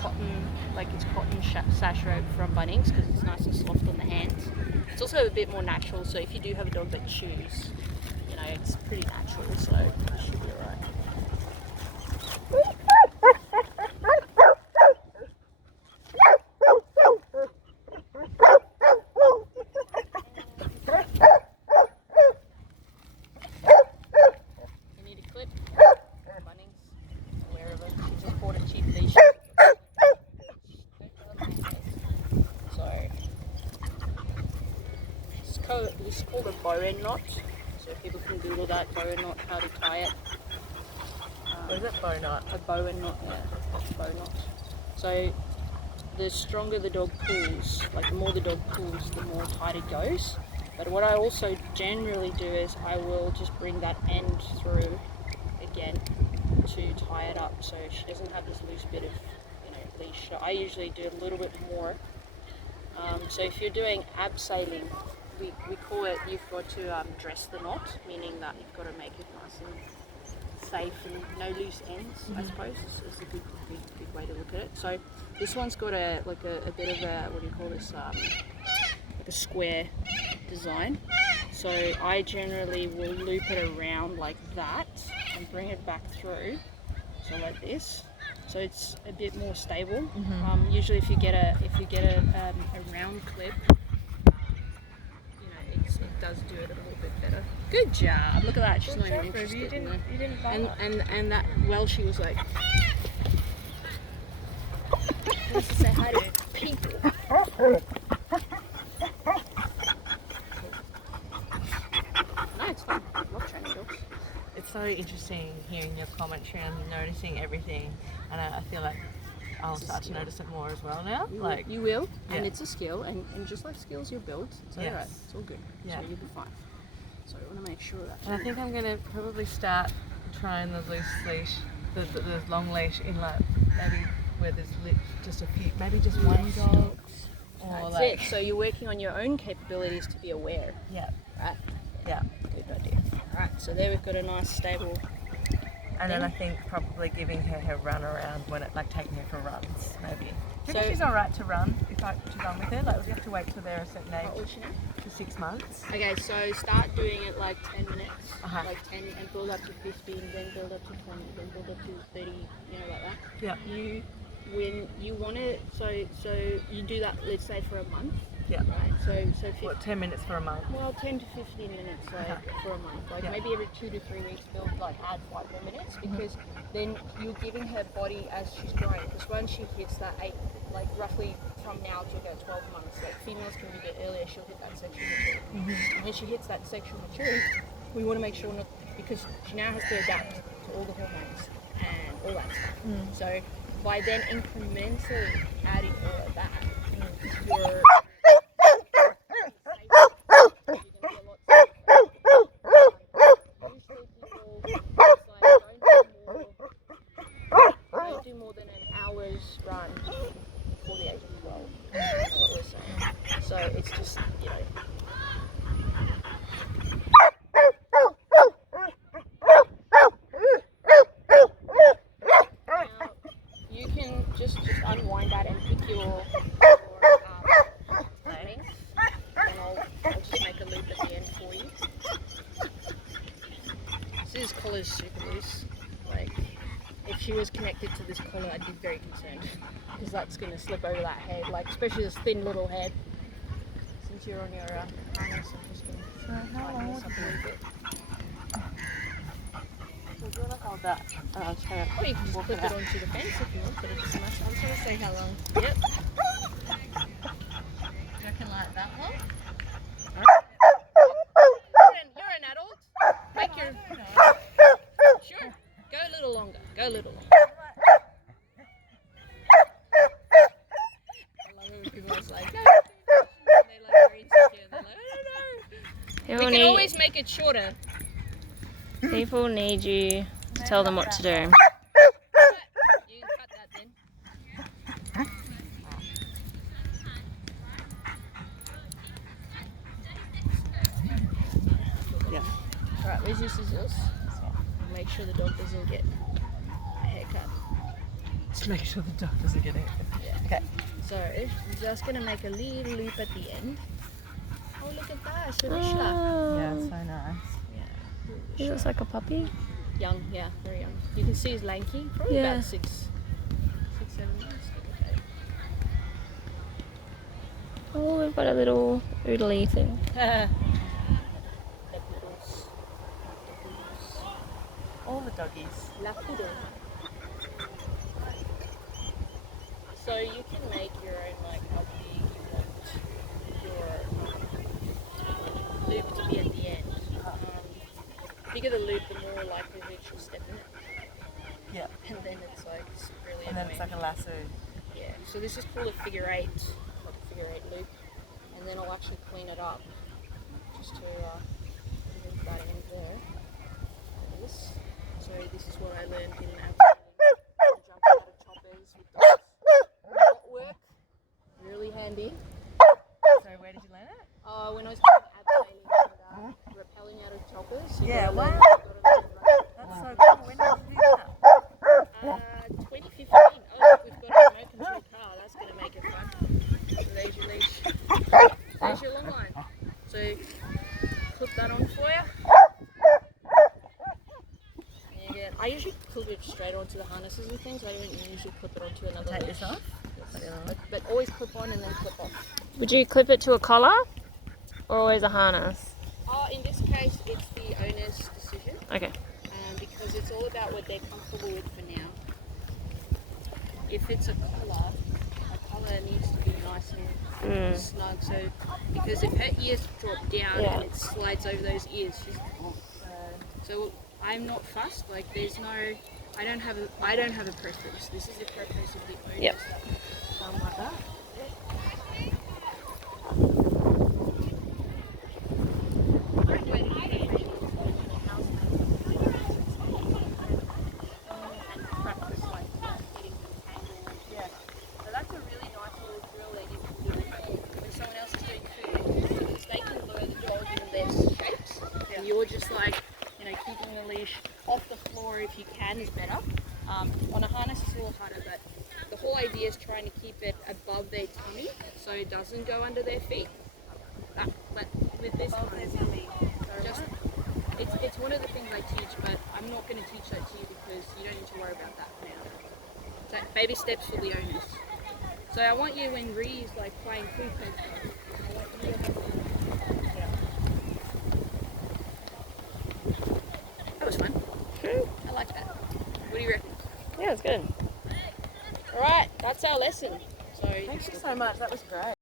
cotton, like it's cotton sash robe from Bunnings because it's nice and soft on the hands. It's also a bit more natural, so if you do have a dog that chews, you know, it's pretty natural, so it should be alright. You need a clip, Bunnings, wherever. You just bought a cheap leash. So it's called a bow end knot. So people can Google that, bow and knot, how to tie it. What is it, bow knot? A bow and knot, yeah, that's bow knot. So the stronger the dog pulls, like the more the dog pulls, the more tight it goes. But what I also generally do is I will just bring that end through again to tie it up so she doesn't have this loose bit of, you know, leash. So I usually do a little bit more. So if you're doing abseiling, we call it, you've got to dress the knot, meaning that you've got to make it nice and safe and no loose ends, I suppose, is a good way to look at it. So this one's got a bit of a, what do you call this, like a square design. So I generally will loop it around like that and bring it back through, so like this. So it's a bit more stable. Usually if you get a round clip, it does do it a little bit better. Good job. Look at that. She's not even interested. You didn't and that, well, she was like, let's say hi to people. No, it's fun. I love training dogs. It's so interesting hearing your commentary and noticing everything, and I feel like I'll start to notice it more as well now. You will, and it's a skill, and just like skills you build, it's alright, it's all good. Yeah. So you'll be fine. So I want to make sure that. And I think I'm going to probably start trying the loose leash, the long leash in like maybe where there's just a few, maybe just one dog. Or that's it. So you're working on your own capabilities to be aware. Yeah. Right? Yeah. Good idea. Alright, so there we've got a nice stable. And then I think probably giving her run around when it, like taking her for runs, maybe. Do you think she's alright to run, to run with her? Like, we have to wait till they're a certain age. How old is she now? For 6 months. Okay, so start doing it like 10 minutes, like 10, and build up to 15, then build up to 20, then build up to 30, you know, like that. Yeah. When you want it, so you do that, let's say for a month. Yeah. Right. So 10 minutes for a month? Well, 10 to 15 minutes for a month. Like maybe every 2 to 3 weeks, build add 5 more minutes, because then you're giving her body as she's growing. Because once she hits that 8, like roughly from now to about 12 months, like females can be a bit earlier, she'll hit that sexual maturity. And when she hits that sexual maturity, we want to make sure because she now has to adapt to all the hormones and all that stuff. So by then incrementally adding all of that, you're don't do more than an hour's run before the age of 12. That's what we're saying. So it's just, you know. Now, you can just unwind that and pick your planning, and I'll just make a loop at the end for you. This collar is super loose. Like, if she was connected to this collar, I'd be very concerned, because that's going to slip over that head, like especially this thin little head. Since you're on your harness, I'm just going to tighten this up a little bit. So do you want to hold that? Or you can just clip it onto the fence if you want, but it doesn't matter. I'm just going to see how long. Yep. Do you reckon like that long? You're an adult. Make your... Sure. Go a little longer. Go a little longer. I love it when people are like, go. And they're like very insecure. They're like, I don't know. We can always make it shorter. People need you to tell them what to do. You can cut that then. Yeah. Alright, where's your scissors? Make sure the dog doesn't get a haircut. Just make sure the dog doesn't get it. Yeah. Okay. So I'm just gonna make a little loop at the end. Oh, look at that, Sarishla. Yeah, Oh, so nice. Yeah. he looks like a puppy. Young, yeah, very young. You can see he's lanky, probably Yeah. about 6, 7 months. Okay. Oh, we've got a little oodly thing. The poodles. All the doggies. La poodle. So you can make your own, like how big you want your loop to be at the end. The bigger the loop, the more likely that you'll step in it. Yeah. And then it's like it's really And then annoying. it's like a lasso. Yeah. So this is called a figure 8, like a figure 8 loop. And then I'll actually clean it up just to remove that end there. Like this. So this is what I learned in jump out of choppers with dogs. Not work. Really handy. So where did you learn it? When I was doing abseiling and rappelling out of choppers. Yeah, wow. That's so Wow. cool. When did you do that? 2015. Oh, we've got a remote control car. That's going to make it fun. So there's your leash. There's your long line. So clip that on for you. And you get. I usually clip it straight onto the harnesses and things. I don't usually clip it onto another Take leash. this off? But always clip on and then clip off. Would you clip it to a collar or always a harness? In this case, it's the owner's decision. Okay. Because it's all about what they're comfortable with for now. If it's a collar needs to be nice and snug. So, because if her ears drop down and it slides over those ears, so I'm not fussed. Like there's no, I don't have a preference. This is the preference of the owner. Yep. Like that. You're just like, keeping the leash off the floor if you can is better. On a harness it's a little harder, but the whole idea is trying to keep it above their tummy so it doesn't go under their feet. But with this harness, it's one of the things I teach, but I'm not going to teach that to you because you don't need to worry about that now. So baby steps for the owners. So I want you, when Ree's like playing poop and stuff, I want you to have That was fun. I like that. What do you reckon? Yeah, it's good. Alright, that's our lesson. So Thank you so much. That was great.